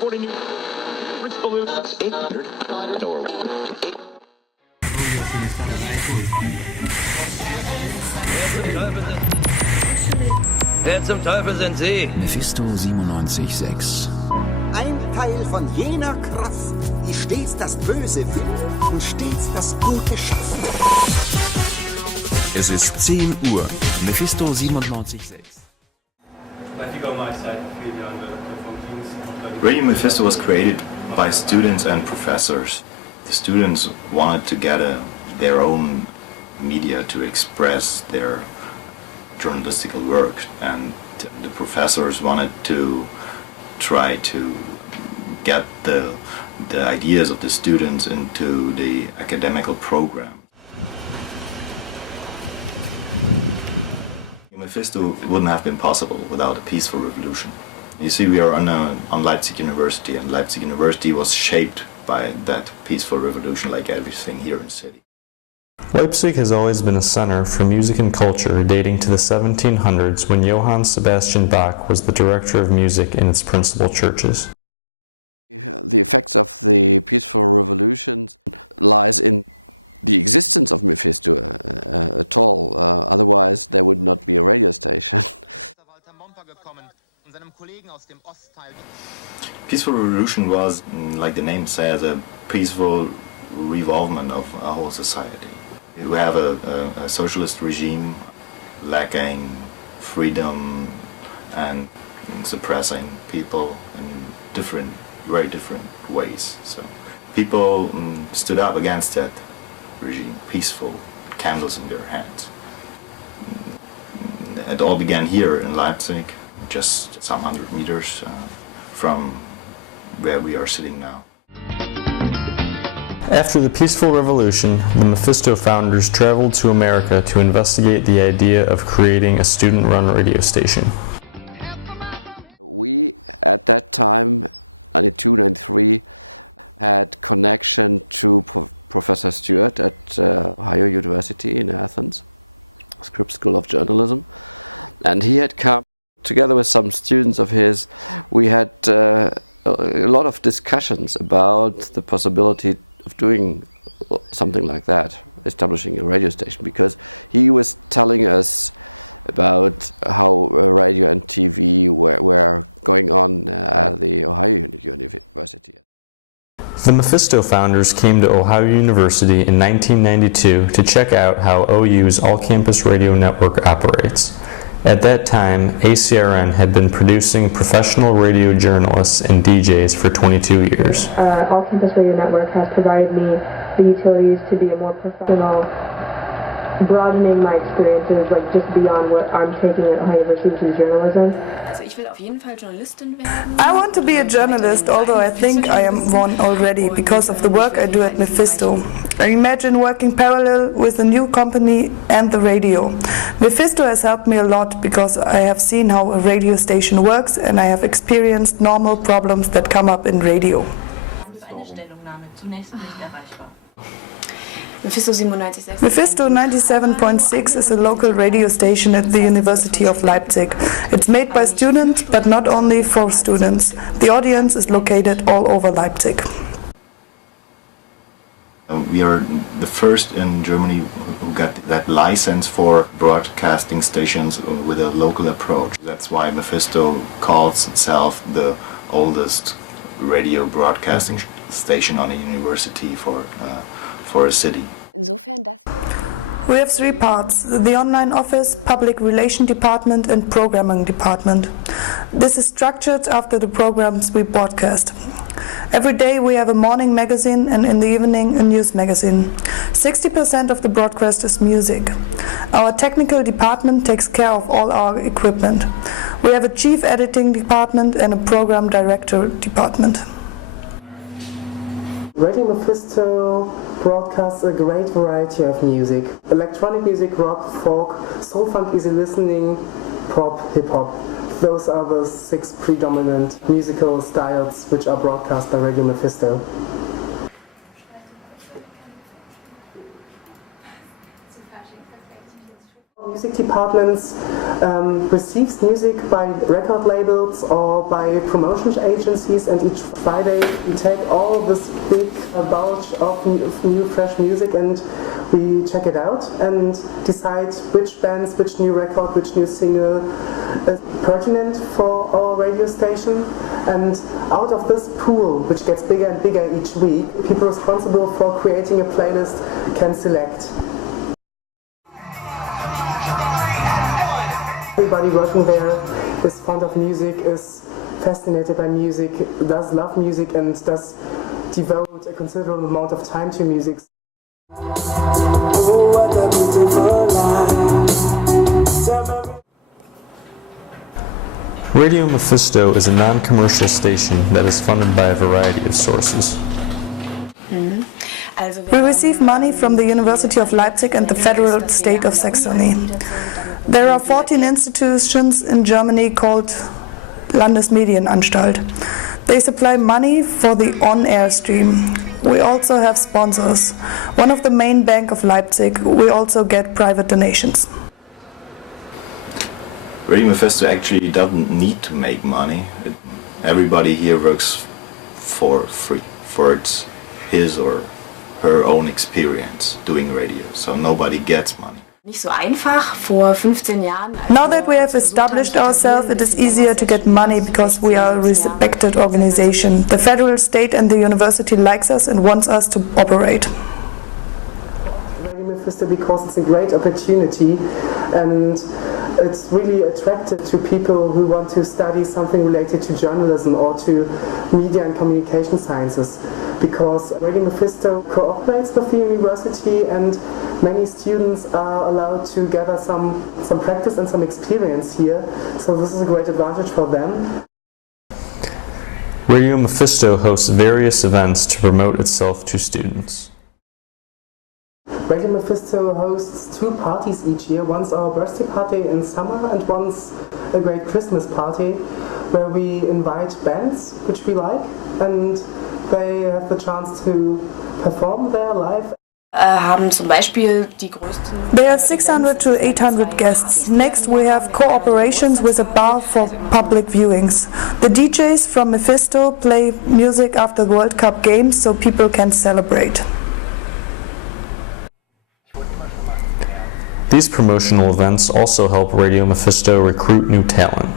40 new balloons, 800 door. Wer zum Teufel sind Sie? Mephisto 97.6. Ein Teil von jener Kraft, die stets das Böse will und stets das Gute schafft. Es ist 10 Uhr. Mephisto 97.6. Radio Mephisto was created by students and professors. The students wanted to get their own media to express their journalistical work, and the professors wanted to try to get the ideas of the students into the academical program. Mephisto wouldn't have been possible without a peaceful revolution. You see, we are on Leipzig University, and Leipzig University was shaped by that peaceful revolution like everything here in the city. Leipzig has always been a center for music and culture dating to the 1700s when Johann Sebastian Bach was the director of music in its principal churches. Peaceful revolution was, like the name says, a peaceful revolvement of a whole society. We have a socialist regime lacking freedom and suppressing people in very different ways. So people stood up against that regime, peaceful, candles in their hands. It all began here in Leipzig, just some 100 meters from where we are sitting now. After the peaceful revolution, the Mephisto founders traveled to America to investigate the idea of creating a student-run radio station. The Mephisto founders came to Ohio University in 1992 to check out how OU's all-campus radio network operates. At that time, ACRN had been producing professional radio journalists and DJs for 22 years. All-campus radio network has provided me the utilities to be a more professional, broadening my experiences, like just beyond what I'm taking at Ohio University, which is journalism. I want to be a journalist, although I think I am one already because of the work I do at Mephisto. I imagine working parallel with a new company and the radio. Mephisto has helped me a lot because I have seen how a radio station works and I have experienced normal problems that come up in radio. Mephisto 97.6. Mephisto 97.6 is a local radio station at the University of Leipzig. It's made by students, but not only for students. The audience is located all over Leipzig. We are the first in Germany who got that license for broadcasting stations with a local approach. That's why Mephisto calls itself the oldest radio broadcasting station on a university for a city. We have 3 parts: the online office, public relation department and programming department. This is structured after the programs we broadcast. Every day we have a morning magazine and in the evening a news magazine. 60% of the broadcast is music. Our technical department takes care of all our equipment. We have a chief editing department and a program director department. Radio Mephisto broadcasts a great variety of music. Electronic music, rock, folk, soul funk, easy listening, pop, hip-hop. Those are the 6 predominant musical styles which are broadcast by Radio Mephisto. Music departments receives music by record labels or by promotion agencies, and each Friday we take all this big bulge of new fresh music and we check it out and decide which bands, which new record, which new single is pertinent for our radio station. And out of this pool, which gets bigger and bigger each week, people responsible for creating a playlist can select. Everybody working there is fond of music, is fascinated by music, does love music, and does devote a considerable amount of time to music. Oh, what a beautiful life. Radio Mephisto is a non-commercial station that is funded by a variety of sources. We receive money from the University of Leipzig and the Federal State of Saxony. There are 14 institutions in Germany called Landesmedienanstalt. They supply money for the on-air stream. We also have sponsors. One of the main Bank of Leipzig. We also get private donations. Radio Mephisto actually doesn't need to make money. Everybody here works for free, for his or her own experience doing radio, so nobody gets money. Now that we have established ourselves, it is easier to get money because we are a respected organization. The federal state and the university likes us and wants us to operate. Radio Mephisto because it's a great opportunity and it's really attractive to people who want to study something related to journalism or to media and communication sciences, because Radio Mephisto cooperates with the university and many students are allowed to gather some practice and some experience here, so this is a great advantage for them. Radio Mephisto hosts various events to promote itself to students. Radio Mephisto hosts 2 parties each year, once our birthday party in summer and once a great Christmas party where we invite bands which we like and they have the chance to perform there live. They have 600 to 800 guests. Next we have cooperations with a bar for public viewings. The DJs from Mephisto play music after the World Cup games so people can celebrate. These promotional events also help Radio Mephisto recruit new talent.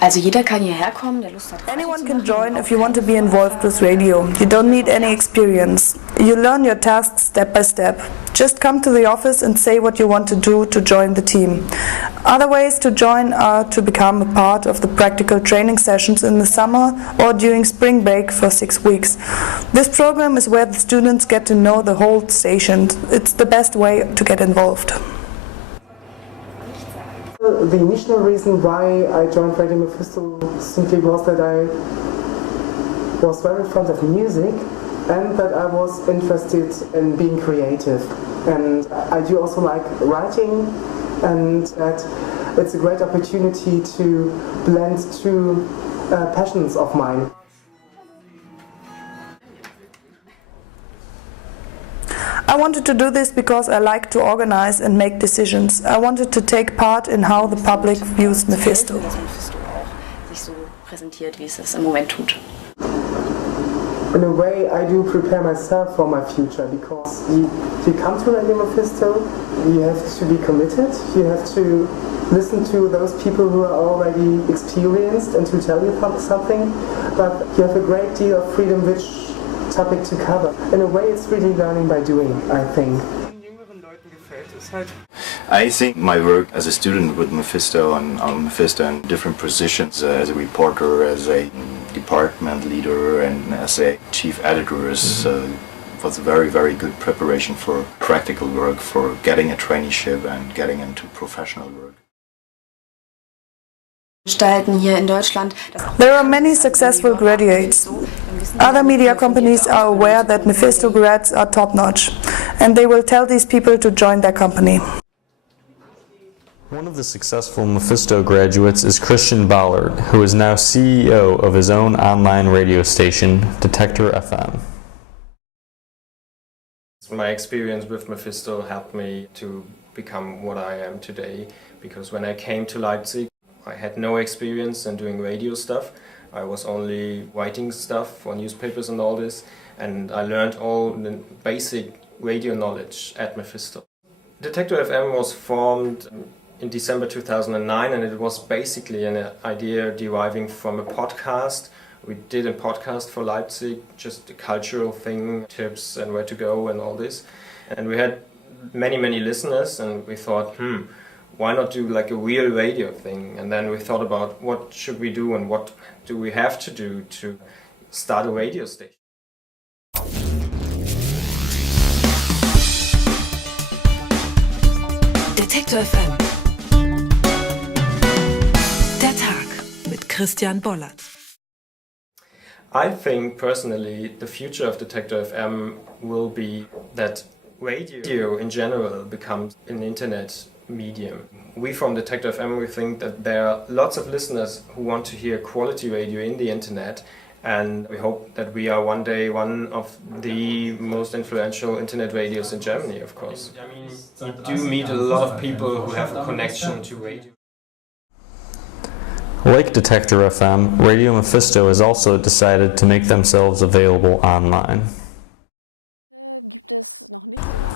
Anyone can join if you want to be involved with radio. You don't need any experience. You learn your tasks step by step. Just come to the office and say what you want to do to join the team. Other ways to join are to become a part of the practical training sessions in the summer or during spring break for 6 weeks. This program is where the students get to know the whole station. It's the best way to get involved. The initial reason why I joined Radio Mephisto simply was that I was very fond of music and that I was interested in being creative. And I do also like writing, and that it's a great opportunity to blend 2 passions of mine. I wanted to do this because I like to organize and make decisions. I wanted to take part in how the public views Mephisto. In a way, I do prepare myself for my future, because you come to Radio Mephisto, you have to be committed, you have to listen to those people who are already experienced and to tell you something, but you have a great deal of freedom which topic to cover. In a way, it's really learning by doing, I think. I think my work as a student with Mephisto and different positions, as a reporter, as a department leader, and as a chief editor, was a very, very good preparation for practical work, for getting a traineeship and getting into professional work. There are many successful graduates. Other media companies are aware that Mephisto grads are top-notch, and they will tell these people to join their company. One of the successful Mephisto graduates is Christian Ballard, who is now CEO of his own online radio station, Detector FM. My experience with Mephisto helped me to become what I am today, because when I came to Leipzig, I had no experience in doing radio stuff. I was only writing stuff for newspapers and all this, and I learned all the basic radio knowledge at Mephisto. Detector FM was formed in December 2009, and it was basically an idea deriving from a podcast. We did a podcast for Leipzig, just a cultural thing, tips and where to go and all this. And we had many listeners, and we thought, why not do like a real radio thing? And then we thought about what should we do and what do we have to do to start a radio station. Detektor FM. Der Tag mit Christian Bollert. I think personally the future of Detector FM will be that radio in general becomes an internet medium. We from Detector FM, we think that there are lots of listeners who want to hear quality radio in the internet, and we hope that we are one day one of the most influential internet radios in Germany, of course. I mean, you do meet a lot of people who have a connection to radio. Like Detector FM, Radio Mephisto has also decided to make themselves available online.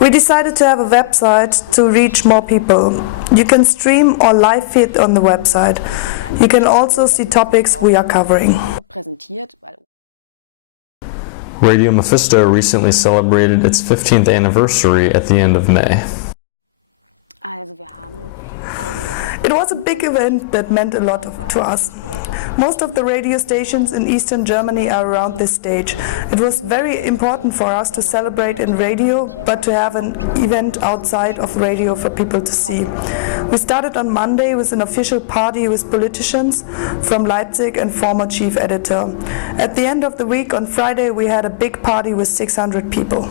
We decided to have a website to reach more people. You can stream or live feed on the website. You can also see topics we are covering. Radio Mephisto recently celebrated its 15th anniversary at the end of May. It was a big event that meant a lot to us. Most of the radio stations in Eastern Germany are around this stage. It was very important for us to celebrate in radio, but to have an event outside of radio for people to see. We started on Monday with an official party with politicians from Leipzig and former chief editor. At the end of the week on Friday we had a big party with 600 people.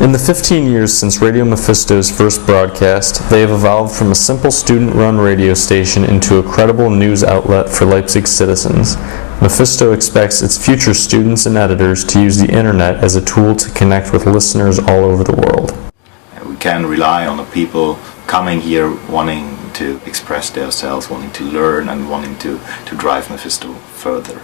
In the 15 years since Radio Mephisto's first broadcast, they have evolved from a simple student-run radio station into a credible news outlet for Leipzig citizens. Mephisto expects its future students and editors to use the internet as a tool to connect with listeners all over the world. We can rely on the people coming here wanting to express themselves, wanting to learn and wanting to drive Mephisto further.